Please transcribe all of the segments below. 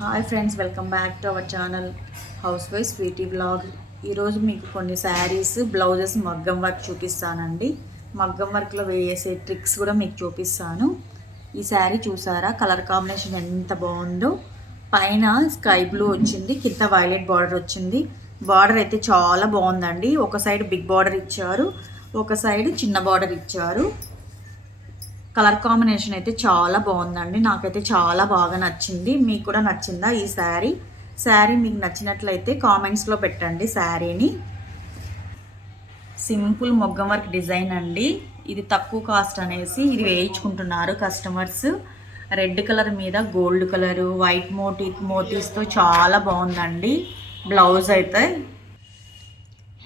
Hi friends, welcome back to our channel house wife Sweety blog. ఈరోజు మీకు కొన్ని saris blouses మగ్గం వర్క్ చూపిస్తానండి. మగ్గం వర్క్లో వేసే ట్రిక్స్ కూడా మీకు చూపిస్తాను. ఈ శారీ చూసారా, కలర్ కాంబినేషన్ ఎంత బాగుందో. పైన స్కై బ్లూ వచ్చింది, కింద వైలెట్ బార్డర్ వచ్చింది. బార్డర్ అయితే చాలా బాగుందండి. ఒక సైడ్ బిగ్ బార్డర్ ఇచ్చారు, ఒక సైడ్ చిన్న బార్డర్ ఇచ్చారు. కలర్ కాంబినేషన్ అయితే చాలా బాగుందండి. నాకైతే చాలా బాగా నచ్చింది. మీకు కూడా నచ్చిందా ఈ శారీ మీకు నచ్చినట్లయితే కామెంట్స్లో పెట్టండి. శారీని సింపుల్ మొగ్గం వర్క్ డిజైన్ అండి. ఇది తక్కువ కాస్ట్ అనేసి ఇది వేయించుకుంటున్నారు కస్టమర్స్. రెడ్ కలర్ మీద గోల్డ్ కలరు, వైట్ మోతీస్తో చాలా బాగుందండి. బ్లౌజ్ అయితే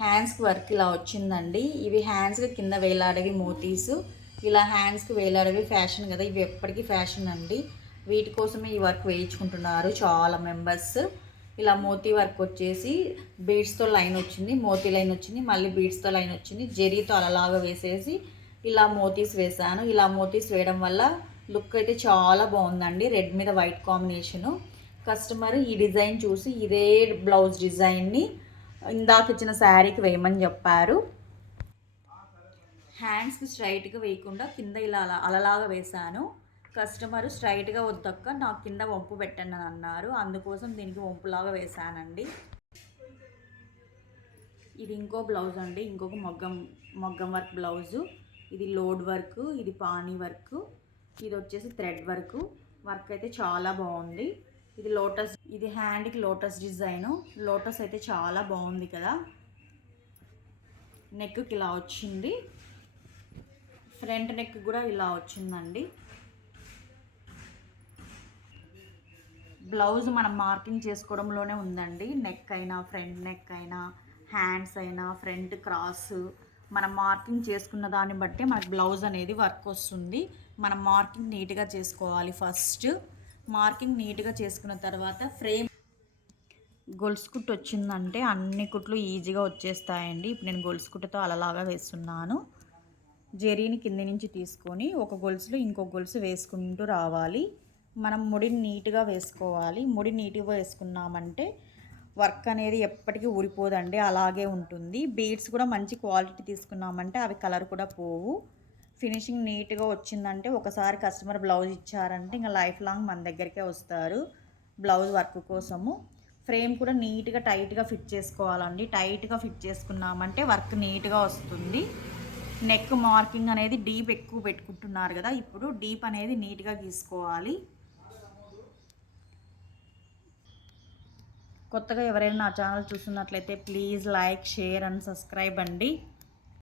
హ్యాండ్స్కి వర్క్ ఇలా వచ్చిందండి. ఇవి హ్యాండ్స్కి కింద వేలాడవి మోతీస్. ఇలా హ్యాండ్స్కి వేలాడవి ఫ్యాషన్ కదా, ఇవి ఎప్పటికీ ఫ్యాషన్ అండి. వీటి కోసమే ఈ వర్క్ వేయించుకుంటున్నారు చాలా మెంబర్స్. ఇలా మోతీ వర్క్ వచ్చేసి బీడ్స్తో లైన్ వచ్చింది, మోతీ లైన్ వచ్చింది, మళ్ళీ బీడ్స్తో లైన్ వచ్చింది. జెరీతో అలలాగా వేసేసి ఇలా మోతీస్ వేసాను. ఇలా మోతీస్ వేయడం వల్ల లుక్ అయితే చాలా బాగుందండి. రెడ్ మీద వైట్ కాంబినేషను. కస్టమర్ ఈ డిజైన్ చూసి ఇదే బ్లౌజ్ డిజైన్ని ఇందాక ఇచ్చిన శారీకి వేయమని చెప్పారు. హ్యాండ్స్కి స్ట్రైట్గా వేయకుండా కింద ఇలా అలలాగా వేశాను. కస్టమర్ స్ట్రైట్గా వద్దక్క, నాకు కింద వంపు పెట్టండి అని అన్నారు. అందుకోసం దీనికి వంపులాగా వేశానండి. ఇది ఇంకో బ్లౌజ్ అండి, ఇంకొక మొగ్గం వర్క్ బ్లౌజు. ఇది లోడ్ వర్క్, ఇది పానీ వర్క్, ఇది వచ్చేసి థ్రెడ్ వర్క్. వర్క్ అయితే చాలా బాగుంది. ఇది లోటస్, ఇది హ్యాండ్కి లోటస్ డిజైను. లోటస్ అయితే చాలా బాగుంది కదా. నెక్కి ఇలా వచ్చింది, ఫ్రంట్ నెక్ కూడా ఇలా వచ్చిందండి. బ్లౌజ్ మనం మార్కింగ్ చేసుకోవడంలోనే ఉందండి. నెక్ అయినా, ఫ్రంట్ నెక్ అయినా, హ్యాండ్స్ అయినా, ఫ్రంట్ క్రాస్ మనం మార్కింగ్ చేసుకున్న దాన్ని బట్టి మనకు బ్లౌజ్ అనేది వర్క్ వస్తుంది. మనం మార్కింగ్ నీట్గా చేసుకోవాలి. ఫస్ట్ మార్కింగ్ నీట్గా చేసుకున్న తర్వాత ఫ్రేమ్ గొలుసు కుట్టు వచ్చిందంటే అన్ని కుట్లు ఈజీగా వచ్చేస్తాయండి. ఇప్పుడు నేను గొలుసు కుట్టుతో అలలాగా వేస్తున్నాను. జెరీని కింది నుంచి తీసుకొని ఒక గొలుసులో ఇంకో గొలుసు వేసుకుంటూ రావాలి. మనం ముడిని నీట్గా వేసుకోవాలి. ముడి నీట్గా వేసుకున్నామంటే వర్క్ అనేది ఎప్పటికీ ఊడిపోదండి, అలాగే ఉంటుంది. బీడ్స్ కూడా మంచి క్వాలిటీ తీసుకున్నామంటే అవి కలర్ కూడా పోవు. ఫినిషింగ్ నీట్గా వచ్చిందంటే ఒకసారి కస్టమర్ బ్లౌజ్ ఇచ్చారంటే ఇంకా లైఫ్ లాంగ్ మన దగ్గరికే వస్తారు బ్లౌజ్ వర్క్ కోసము. ఫ్రేమ్ కూడా నీట్గా టైట్గా ఫిట్ చేసుకోవాలండి. టైట్గా ఫిట్ చేసుకున్నామంటే వర్క్ నీట్గా వస్తుంది. నెక్ మార్కింగ్ అనేది డీప్ ఎక్కువ పెట్టుకుంటున్నారు కదా, ఇప్పుడు డీప్ అనేది నీట్గా గీసుకోవాలి. కొత్తగా ఎవరైనా నా ఛానల్ చూస్తున్నట్లయితే please like, share and subscribe అండి.